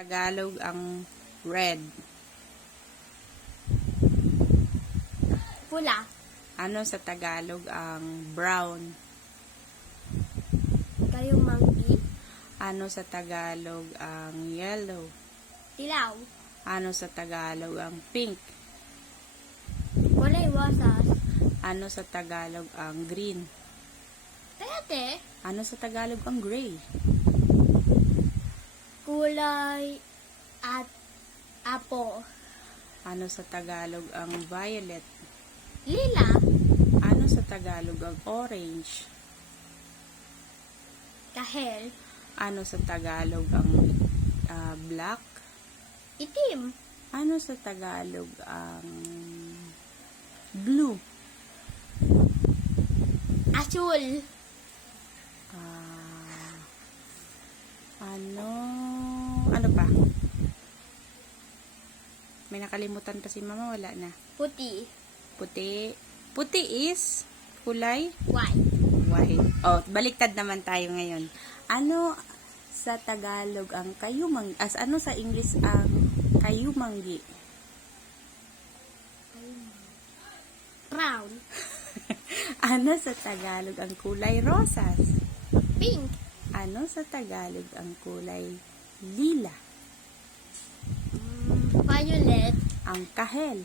Tagalog ang red? Pula. Ano sa Tagalog ang brown? Kayong monkey. Ano sa Tagalog ang yellow? Dilaw. Ano sa Tagalog ang pink? Kulay wasas. Ano sa Tagalog ang green? Pwede. Ano sa Tagalog ang gray? Kulay at apo. Ano sa Tagalog ang violet? Lila. Ano sa Tagalog ang orange? Kahel. Ano sa Tagalog ang black? Itim. Ano sa Tagalog ang blue? Asul. Ano pa? May nakalimutan pa si mama, wala na. Puti. Puti. Puti is kulay White. white. Oh, baliktad naman tayo ngayon. Ano sa Tagalog ang kayumang, ano sa English ang kayumanggi? Brown. Ano sa Tagalog ang kulay rosas? Pink. Ano sa Tagalog ang kulay lila? Violet. Ang kahel?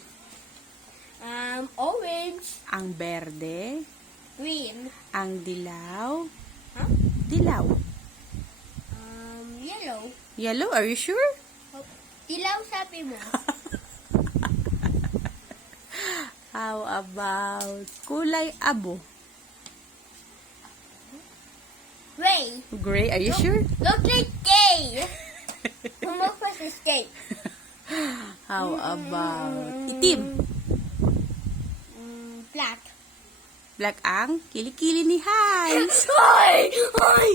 Orange. Ang berde? Green. Ang dilaw? Huh? Dilaw. Yellow. Yellow, are you sure? Dilaw sabi mo. How about kulay abo? Gray. Gray, are you sure? Look like gay. Homework was this gay. How about itim? Black. Black ang kilikili ni Hans. Hoy! Hoy!